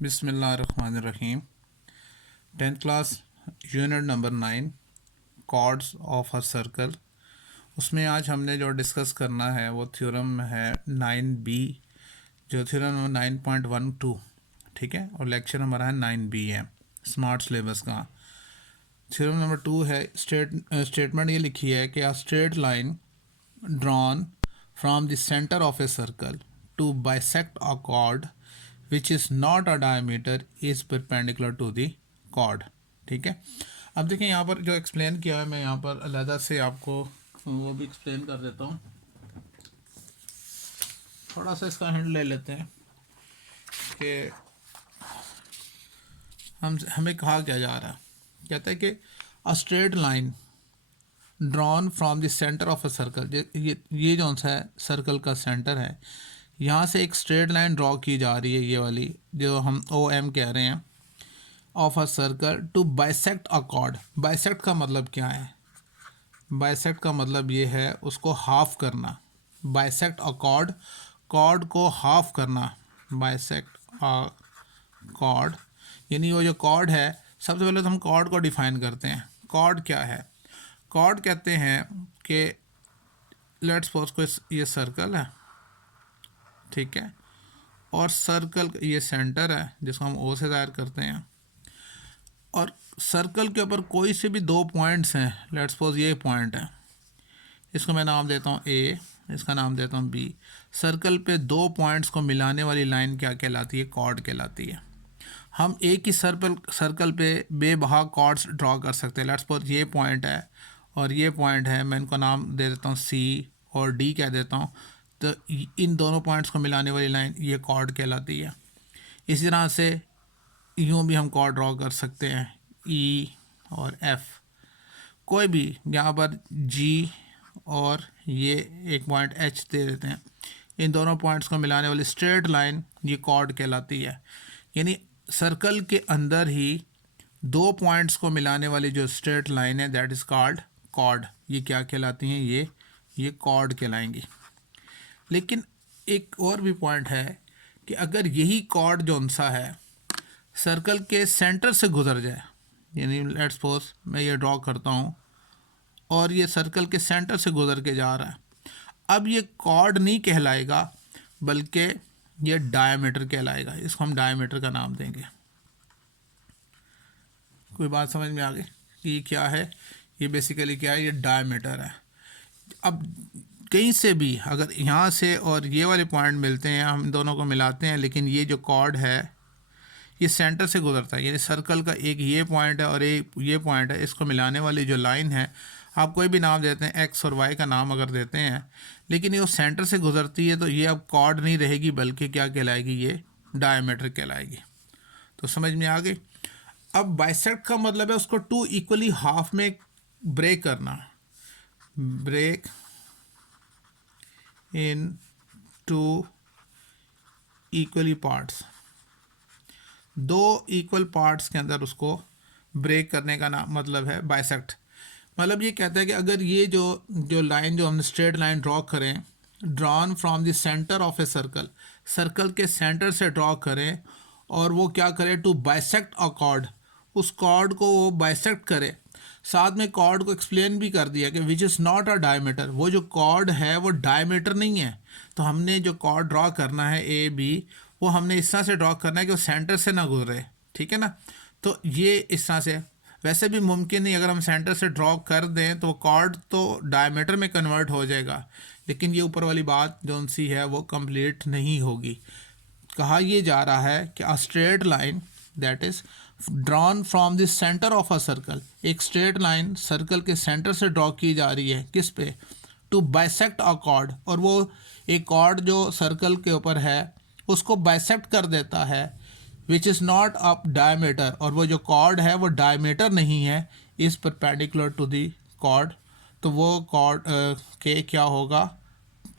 बिस्मिल्लाहिर्रहमानिर्रहीम। 10th class unit number 9 chords of a circle. उसमें आज हमने जो डिस्कस करना है वो थ्योरम है 9b, जो थ्योरम नंबर 9.12, ठीक है। और लेक्चर हमारा है 9b है, स्मार्ट सिलेबस का। थ्योरम नंबर 2 है स्टेटमेंट ये लिखी है कि a straight line drawn from the centre of a circle to bisect a chord which is not a diameter is perpendicular to the chord, ठीक है। अब देखें यहाँ पर जो एक्सप्लेन किया है, मैं यहाँ पर अलहदा से आपको वो भी एक्सप्लेन कर देता हूँ। थोड़ा सा इसका हैंड ले लेते हैं कि हमें कहा क्या जा रहा है। कहता है कि a straight line drawn from the centre of a circle, ये जो सा है सर्कल का सेंटर है, यहाँ से एक स्ट्रेट लाइन ड्रॉ की जा रही है, ये वाली जो हम ओ एम कह रहे हैं, of a circle to bisect a chord. Bisect का मतलब क्या है? बाइसेक्ट का मतलब ये है उसको हाफ करना। बाइसेक्ट अ कॉर्ड, कॉर्ड को हाफ करना। बाइसेक्ट अ कॉर्ड यानी वो जो कॉर्ड है, सबसे पहले तो हम कॉर्ड को डिफाइन करते हैं। कॉर्ड क्या है? कॉर्ड कहते हैं कि लेट्स सपोज को ये सर्कल है, ठीक है, और सर्कल ये सेंटर है जिसको हम ओ से ज़ाहिर करते हैं, और सर्कल के ऊपर कोई से भी दो पॉइंट्स हैं। लेट्स सपोज ये पॉइंट है, इसको मैं नाम देता हूँ ए, इसका नाम देता हूँ बी। सर्कल पे दो पॉइंट्स को मिलाने वाली लाइन क्या कहलाती है? कॉर्ड कहलाती है। हम एक ही सर्कल पे बेबहा कॉर्ड्स ड्रॉ कर सकते हैं। लेट्स सपोज ये पॉइंट है और ये पॉइंट है, मैं इनको नाम दे देता हूँ सी और डी कह देता हूँ। तो इन दोनों पॉइंट्स को मिलाने वाली लाइन ये कॉर्ड कहलाती है। इसी तरह से यूँ भी हम कॉर्ड ड्रॉ कर सकते हैं, ई और एफ। कोई भी यहाँ पर जी और ये एक पॉइंट एच दे देते हैं, इन दोनों पॉइंट्स को मिलाने वाली स्ट्रेट लाइन ये कॉर्ड कहलाती है। यानी सर्कल के अंदर ही दो पॉइंट्स को मिलाने वाली जो स्ट्रेट लाइन है दैट इज़ कॉल्ड कॉर्ड। ये क्या कहलाती हैं? ये कॉर्ड कहलाएंगी। लेकिन एक और भी पॉइंट है कि अगर यही कॉर्ड जो सा है सर्कल के सेंटर से गुजर जाए, यानी लेट्स सपोज मैं ये ड्रॉ करता हूँ और ये सर्कल के सेंटर से गुजर के जा रहा है, अब ये कॉर्ड नहीं कहलाएगा बल्कि ये डायमीटर कहलाएगा। इसको हम डायमीटर का नाम देंगे। कोई बात समझ में आ गई कि ये क्या है? ये बेसिकली क्या है? ये डायमीटर है। अब कहीं से भी अगर यहाँ से और ये वाले पॉइंट मिलते हैं, हम दोनों को मिलाते हैं, लेकिन ये जो कॉर्ड है ये सेंटर से गुजरता है, यानी सर्कल का एक ये पॉइंट है और एक ये पॉइंट है, इसको मिलाने वाली जो लाइन है, आप कोई भी नाम देते हैं, एक्स और वाई का नाम अगर देते हैं, लेकिन ये सेंटर से गुजरती है, तो ये अब कॉर्ड नहीं रहेगी बल्कि क्या कहलाएगी? ये डायमीटर कहलाएगी। तो समझ में आ गई। अब बाइसेक्ट का मतलब है उसको टू इक्वली हाफ में ब्रेक करना। Break in two equally parts, दो इक्वल पार्ट्स के अंदर उसको ब्रेक करने का नाम मतलब है बाइसेक्ट। मतलब ये कहता है कि अगर ये जो लाइन जो हम स्ट्रेट लाइन ड्रॉ करें, drawn from the centre of a circle, circle के सेंटर से ड्रॉ करें, और वो क्या करे? टू बाइसेक्ट अ कॉर्ड, उस कॉर्ड को वो बाइसेक्ट करे। साथ में कॉर्ड को एक्सप्लेन भी कर दिया कि विच इज़ नॉट अ डायमीटर, वो जो कॉर्ड है वो डायमीटर नहीं है। तो हमने जो कॉर्ड ड्रॉ करना है ए बी, वो हमने इस तरह से ड्रॉ करना है कि वो सेंटर से ना गुजरे, ठीक है ना। तो ये इस तरह से वैसे भी मुमकिन नहीं, अगर हम सेंटर से ड्रॉ कर दें तो कॉर्ड तो डायमीटर में कन्वर्ट हो जाएगा, लेकिन ये ऊपर वाली बात जो सी है वो कंप्लीट नहीं होगी। कहा ये जा रहा है कि a straight line that is drawn from the centre of a circle, एक स्ट्रेट लाइन सर्कल के सेंटर से ड्रॉ की जा रही है, किस पे? टू बाइसेक्ट अ कॉर्ड, और वो एक कॉर्ड जो सर्कल के ऊपर है उसको बाइसेक्ट कर देता है, which is not a diameter, और वो जो कॉर्ड है वो डायमीटर नहीं है, is perpendicular to the chord. तो वो कॉर्ड के क्या होगा?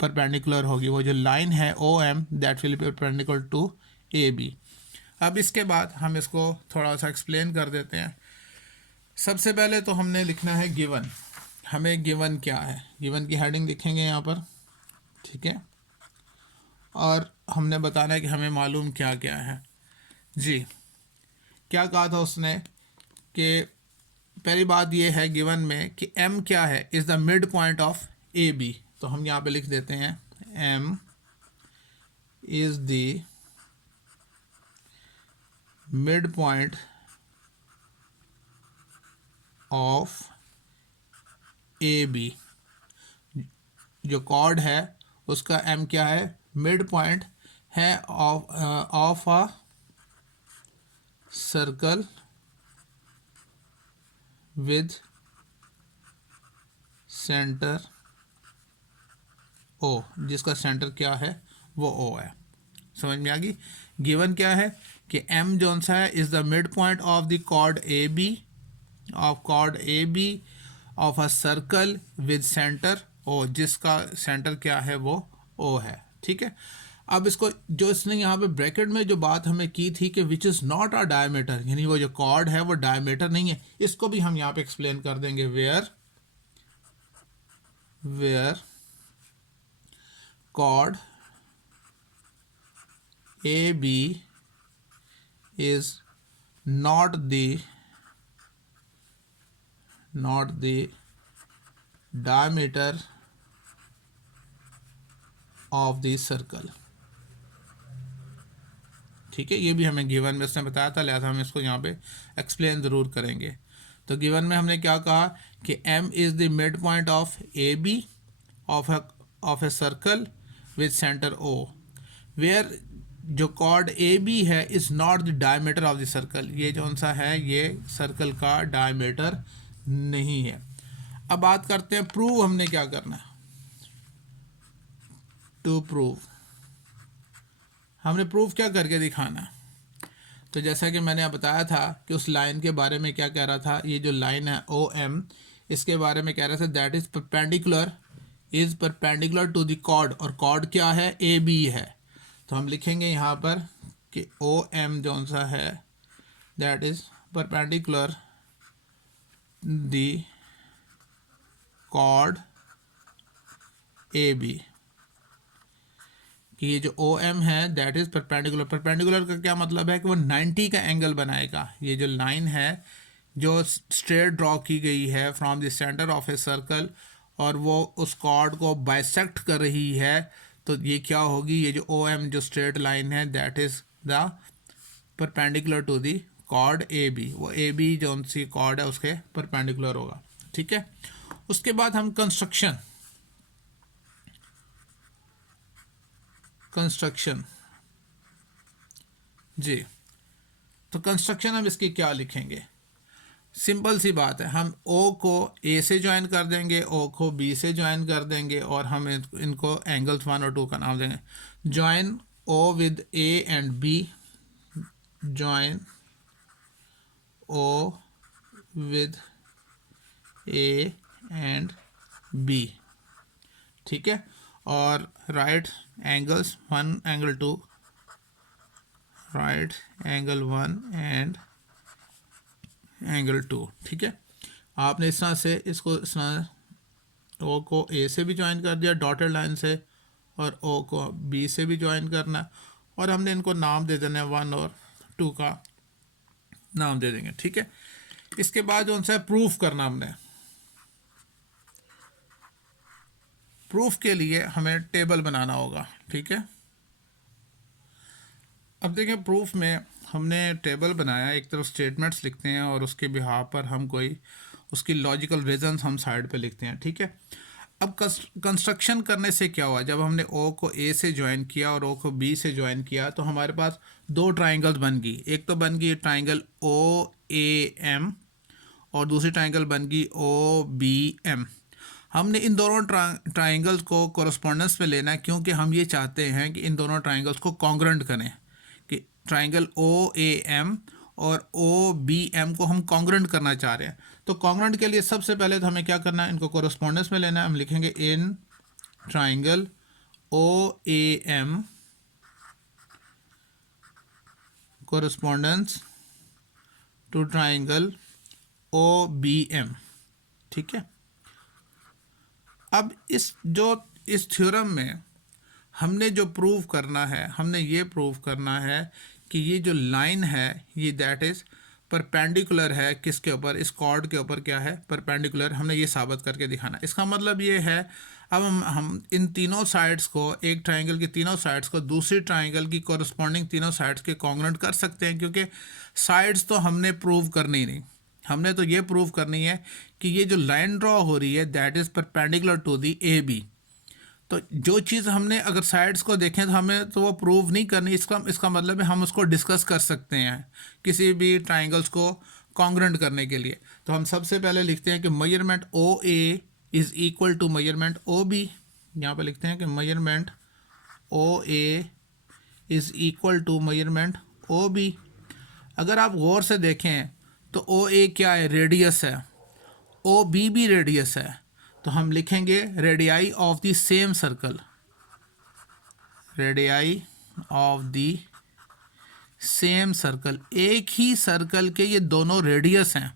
परपेंडिकुलर होगी। वो जो लाइन है O M that will be perpendicular to A B. अब इसके बाद हम इसको थोड़ा सा एक्सप्लेन कर देते हैं। सबसे पहले तो हमने लिखना है गिवन। हमें गिवन क्या है? गिवन की हेडिंग लिखेंगे यहाँ पर, ठीक है, और हमने बताना है कि हमें मालूम क्या क्या है। जी, क्या कहा था उसने कि पहली बात ये है गिवन में कि m क्या है, is the mid point of A B. तो हम यहाँ पे लिख देते हैं m is the mid point of A B. जो कॉर्ड है उसका m क्या है, मिड पॉइंट है of a circle with centre O, जिसका सेंटर क्या है वो ओ है। समझ में आ गई। गिवन क्या है कि m जोन सा है is the mid point of the chord A B, of a circle with centre O, जिसका सेंटर क्या है वो ओ है। ठीक है। अब इसको जो इसने यहाँ पे ब्रैकेट में जो बात हमें की थी कि विच इज़ नॉट अ डायमीटर, यानी वो जो कॉर्ड है वो डायमीटर नहीं है, इसको भी हम यहाँ पे एक्सप्लेन कर देंगे। Where chord AB is not the diameter of the circle। ठीक है, ये भी हमें गिवन में उसने बताया था, लिहाजा हम इसको यहाँ पे एक्सप्लेन ज़रूर करेंगे। तो गिवन में हमने क्या कहा कि m is the mid point of A B of a circle with centre O, where जो कॉर्ड ए बी है is not the diameter of the circle, ये कौन सा है, ये सर्कल का डायमीटर नहीं है। अब बात करते हैं प्रूव हमने क्या करना है। टू प्रूव हमने प्रूफ क्या करके दिखाना है। तो जैसा कि मैंने बताया था कि उस लाइन के बारे में क्या कह रहा था, ये जो लाइन है ओ एम, इसके बारे में कह रहा था that is perpendicular to the chord, और कॉर्ड क्या है, ए बी है। तो हम लिखेंगे यहाँ पर कि ओ एम जो सा है that is perpendicular the chord A B, कि ये जो ओ एम है दैट इज़ परपेंडिकुलर। परपेंडिकुलर का क्या मतलब है कि वो 90 का एंगल बनाएगा। ये जो लाइन है जो स्ट्रेट ड्रॉ की गई है from the centre of a circle, और वो उस कॉर्ड को बाइसेक्ट कर रही है, तो ये क्या होगी, ये जो ओ एम जो स्ट्रेट लाइन है that is the perpendicular to the chord A B. वो ए बी जो सी कॉर्ड है उसके परपेंडिकुलर होगा। ठीक है। उसके बाद हम कंस्ट्रक्शन जी, तो कंस्ट्रक्शन हम इसकी क्या लिखेंगे, सिंपल सी बात है, हम ओ को ए से ज्वाइन कर देंगे, ओ को बी से ज्वाइन कर देंगे, और हम इनको एंगल्स 1 और 2 का नाम देंगे। Join O with A and B, join O with A and B. ठीक है। और right angles 1 angle 2, right angle 1 and angle 2। ठीक है। आपने इस तरह से इसको इस तरह ओ को ए से भी ज्वाइन कर दिया डॉटेड लाइन से, और ओ को बी से भी ज्वाइन करना, और हमने इनको नाम दे देना है 1 और 2 का नाम दे देंगे। ठीक है। इसके बाद जो सा प्रूफ करना, हमने प्रूफ के लिए हमें टेबल बनाना होगा। ठीक है। अब देखें, प्रूफ में हमने टेबल बनाया, एक तरफ स्टेटमेंट्स लिखते हैं और उसके बिहाफ पर हम कोई उसकी लॉजिकल रीजंस हम साइड पे लिखते हैं। ठीक है। अब कंस्ट्रक्शन करने से क्या हुआ, जब हमने ओ को ए से ज्वाइन किया और ओ को बी से ज्वाइन किया, तो हमारे पास 2 ट्राइंगल्स बन गई। एक तो बन गई ट्राइंगल ओ ए एम, और दूसरी ट्राइंगल बन गई ओ बी एम। हमने इन दोनों ट्राइंगल्स को कोरस्पोंडेंस में लेना है, क्योंकि हम ये चाहते हैं कि इन दोनों ट्राइंगल्स को कॉन्ग्रेंट करें, कि ट्राइंगल ओ ए एम और ओ बी एम को हम कॉन्ग्रेंट करना चाह रहे हैं। तो कॉन्ग्रेंट के लिए सबसे पहले तो हमें क्या करना है, इनको कोरस्पोंडेंस में लेना है। हम लिखेंगे in triangle O A M correspondence to triangle O B M. ठीक है। अब इस थ्योरम में हमने जो प्रूव करना है, हमने ये प्रूव करना है कि ये जो लाइन है ये दैट इज़ परपेंडिकुलर है किसके ऊपर, इस कॉर्ड के ऊपर क्या है, परपेंडिकुलर। हमने ये साबित करके दिखाना। इसका मतलब ये है अब हम इन तीनों साइड्स को, एक ट्राइंगल की तीनों साइड्स को दूसरी ट्राइंगल की कोरस्पॉन्डिंग तीनों साइड्स के कॉन्ग्रुएंट कर सकते हैं, क्योंकि साइड्स तो हमने प्रूव करनी नहीं, हमने तो ये प्रूव करनी है कि ये जो लाइन ड्रॉ हो रही है that is perpendicular to the A B. तो जो चीज़ हमने अगर साइड्स को देखें तो हमें तो वो प्रूव नहीं करनी, इसका मतलब है हम उसको डिस्कस कर सकते हैं किसी भी ट्राइंगल्स को कॉन्ग्रुएंट करने के लिए। तो हम सबसे पहले लिखते हैं कि measurement O A is equal to measurement O B. यहाँ पर लिखते हैं कि measurement O A is equal to measurement O B. अगर आप गौर से देखें तो ओ ए क्या है, रेडियस है, ओ बी भी रेडियस है। तो हम लिखेंगे radii of the same circle, radii of the same circle, एक ही सर्कल के ये दोनों रेडियस हैं।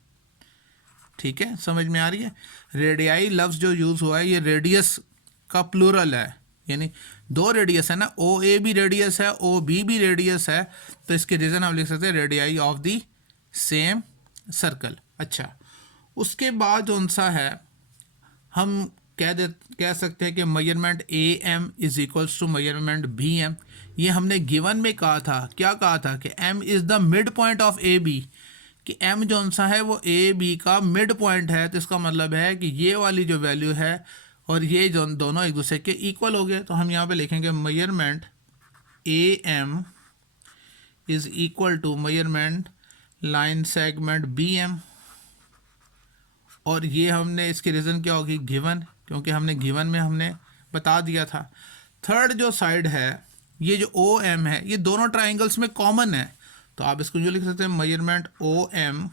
ठीक है, समझ में आ रही है। रेडियाई लफ्ज़ जो यूज़ हुआ है ये रेडियस का प्लूरल है, यानी दो रेडियस है ना, ओ ए भी रेडियस है, ओ बी भी रेडियस है। तो इसके रीज़न हम लिख सकते हैं radii of the same circle. अच्छा, उसके बाद कौन सा है, हम कह सकते हैं कि measurement A M is equals to measurement B M. ये हमने गिवन में कहा था, क्या कहा था कि M is the mid point of A B, कि एम जो सा है वो ए बी का मिड पॉइंट है। तो इसका मतलब है कि ये वाली जो वैल्यू है और ये जो दोनों एक दूसरे के इक्वल हो गए। तो हम यहाँ पे लिखेंगे measurement A M is equal to measurement line segment B M. और ये हमने इसकी रीज़न क्या होगी, गिवन, क्योंकि हमने गिवन में हमने बता दिया था। थर्ड जो साइड है ये जो ओ एम है ये दोनों ट्राइंगल्स में कॉमन है। तो आप इसको जो लिख सकते हैं measurement O M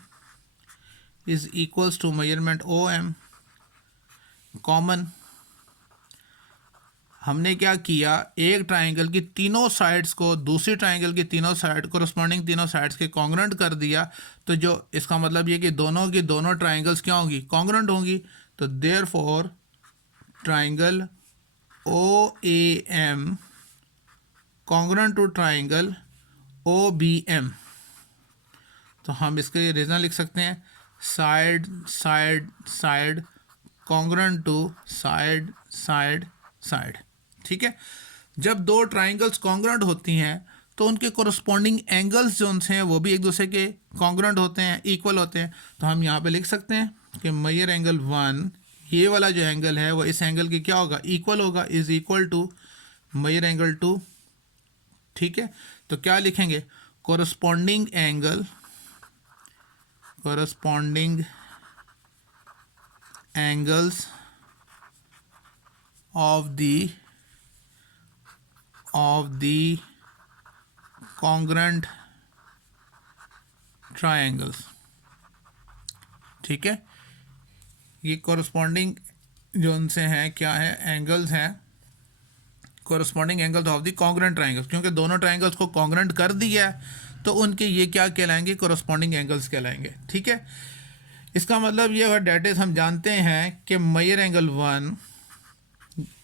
is equals to measurement O M common. हमने क्या किया, एक ट्राइंगल की तीनों साइड्स को दूसरी ट्राइंगल की तीनों साइड कोरस्पॉन्डिंग तीनों साइड्स के कॉन्ग्रुएंट कर दिया। तो जो इसका मतलब ये कि दोनों की दोनों ट्राइंगल्स क्या होंगी, कॉन्ग्रुएंट होंगी। तो therefore triangle O A M congruent to triangle O B M. तो हम इसके रीज़न लिख सकते हैं side side side congruent to side side side. ठीक है, जब दो ट्राइंगल्स कॉन्ग्रुएंट होती हैं तो उनके कोरस्पॉन्डिंग एंगल्स जो हैं वो भी एक दूसरे के कॉन्ग्रुएंट होते हैं, इक्वल होते हैं। तो हम यहाँ पे लिख सकते हैं कि मेजर एंगल 1, ये वाला जो एंगल है वो इस एंगल की क्या होगा, इक्वल होगा, is equal to measure angle 2। ठीक है, तो क्या लिखेंगे, corresponding angles of the congruent triangles। ठीक है, ये कोरस्पॉन्डिंग जो उनसे हैं क्या है, एंगल्स हैं, corresponding angles of the congruent triangles. क्योंकि दोनों ट्राइंगल्स को कॉन्ग्रुएंट कर दिया है तो उनके ये क्या कहलाएंगे, कोरस्पॉन्डिंग एंगल्स कहलाएंगे। ठीक है, इसका मतलब ये है डेट इज हम जानते हैं कि मेजर एंगल 1,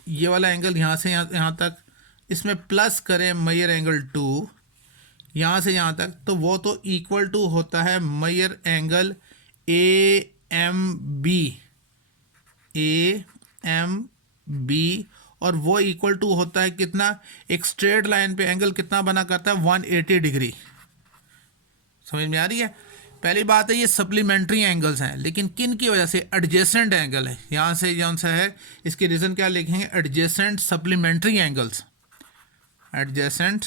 ये वाला एंगल यहाँ से यहाँ तक, इसमें प्लस करें मेजर एंगल 2 यहाँ से यहाँ तक, तो वो तो इक्वल टू होता है measure angle A M B. और वो इक्वल टू होता है कितना, एक स्ट्रेट लाइन पे एंगल कितना बना करता है, 180 डिग्री। समझ में आ रही है। पहली बात है ये सप्लीमेंट्री एंगल्स हैं, लेकिन किन की वजह से, एडजेसेंट एंगल है। यहाँ से जौन सा है इसके रीज़न क्या लिखेंगे, adjacent supplementary angles, adjacent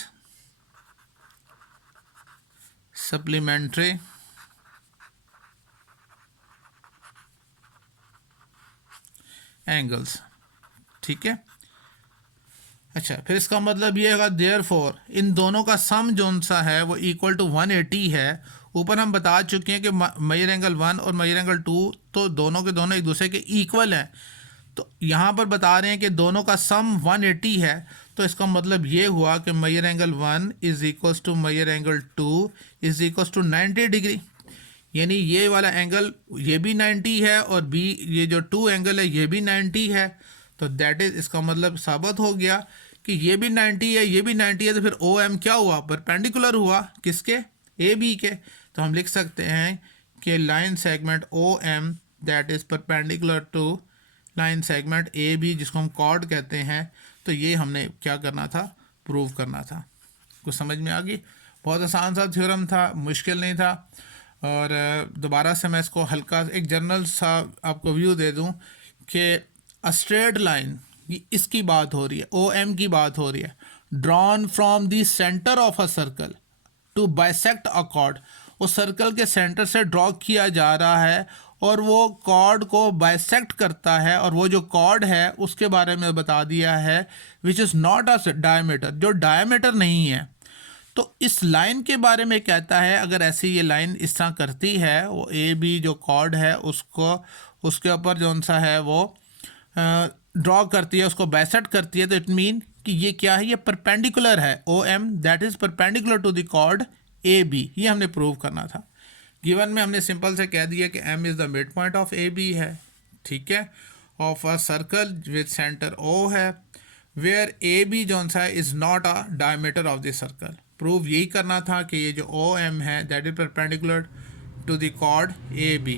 supplementary angles. ठीक है, अच्छा, फिर इसका मतलब ये है देयरफॉर इन दोनों का सम जोन सा है वो इक्वल टू 180 है। ऊपर हम बता चुके हैं कि मेजर एंगल 1 और मेजर एंगल 2 तो दोनों के दोनों एक दूसरे के इक्वल हैं। तो यहाँ पर बता रहे हैं कि दोनों का सम 180 है। तो इसका मतलब ये हुआ कि measure angle 1 is equals to measure angle 2 is equals to 90 degree. यानी ये वाला एंगल ये भी 90 है और ये जो 2 एंगल है ये भी 90 है। तो दैट इज़, इसका मतलब साबित हो गया कि ये भी 90 है, ये भी 90 है, तो फिर ओ एम क्या हुआ, परपेंडिकुलर हुआ किसके, ए बी के। तो हम लिख सकते हैं कि line segment O M that is perpendicular to line segment A B, जिसको हम कॉर्ड कहते हैं। तो ये हमने क्या करना था, प्रूव करना था। कुछ समझ में आ गई? बहुत आसान सा थ्योरम था, मुश्किल नहीं था। और दोबारा से मैं इसको हल्का एक जनरल सा आपको व्यू दे दूं कि अ स्ट्रेट लाइन, इसकी बात हो रही है, ओ एम की बात हो रही है, drawn from the centre of a circle to bisect a chord. उस सर्कल के सेंटर से ड्रॉ किया जा रहा है और वो कॉर्ड को बाइसेक्ट करता है, और वो जो कॉर्ड है उसके बारे में बता दिया है which is not a diameter, जो डायमीटर नहीं है। तो इस लाइन के बारे में कहता है, अगर ऐसी ये लाइन इस तरह करती है, वो ए बी जो कॉर्ड है उसको, उसके ऊपर जो सा है वो ड्रॉ करती है, उसको बाइसेक्ट करती है, तो इट मीन कि ये क्या है, ये परपेंडिकुलर है, O M that is perpendicular to the chord A B. ये हमने प्रूव करना था। गिवन में हमने सिंपल से कह दिया कि M is the mid point of A B है, ठीक है, of a circle with centre O है, वेयर ए बी जो सा है is not a diameter of the circle. Prove यही करना था कि ये जो ओ एम है that is perpendicular to the chord A B.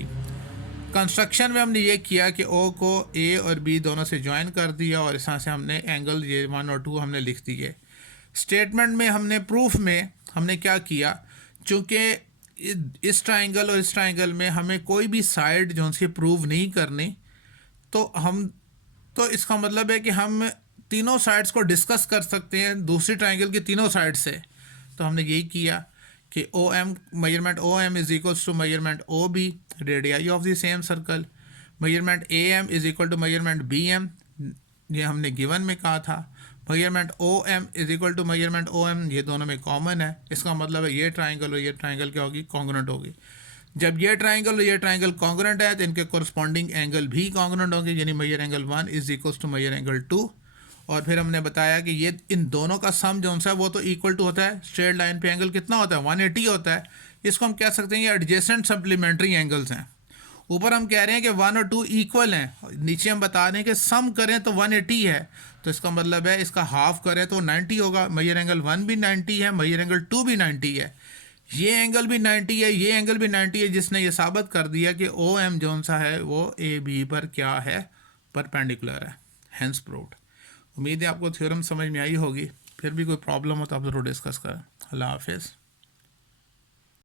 Construction में हमने ये किया कि ओ को ए और बी दोनों से ज्वाइन कर दिया, और इस तरह से हमने एंगल ये 1 और 2 हमने लिख दिए। स्टेटमेंट में हमने प्रूफ में हमने क्या किया, चूँकि इस ट्राइंगल और इस ट्राइंगल में हमें कोई भी साइड जो सी प्रूव नहीं करनी, तो इसका मतलब है कि हम तीनों साइड्स को डिस्कस कर सकते हैं दूसरी ट्राइंगल की तीनों साइड से। तो हमने यही किया कि O M measurement O M is equals to measurement O B, radii of the same circle, measurement A M is equal to measurement B M, ये हमने गिवन में कहा था, measurement O M is equal to measurement O M, ये दोनों में common है। इसका मतलब है ये ट्राइंगल और ये ट्राइंगल क्या होगी, कॉन्ग्रुएंट होगी। जब ये ट्राइंगल और ये ट्राइंगल कॉन्ग्रुएंट है तो इनके कॉरस्पॉन्डिंग एंगल भी कॉन्ग्रुएंट होंगे, यानी measure angle 1 is equals to measure angle 2। और फिर हमने बताया कि ये इन दोनों का सम जो सा है वो तो इक्वल टू होता है, स्ट्रेट लाइन पे एंगल कितना होता है, 180 होता है। इसको हम कह सकते हैं ये एडजेसेंट सप्लीमेंट्री एंगल्स हैं। ऊपर हम कह रहे हैं कि 1 और 2 इक्वल हैं, नीचे हम बता रहे हैं कि सम करें तो 180 है, तो इसका मतलब है इसका हाफ करें तो 90 होगा। मेजर एंगल 1 भी 90 है, मेजर एंगल 2 भी 90 है, ये एंगल भी 90 है, ये एंगल भी 90 है, जिसने ये साबित कर दिया कि ओ एम जो सा है वो ए बी पर क्या है, परपेंडिकुलर है, हेंस प्रूव्ड। उम्मीद है आपको थ्योरम समझ में आई होगी। फिर भी कोई प्रॉब्लम हो तो आप ज़रूर डिस्कस करें। अल्लाह हाफिज़।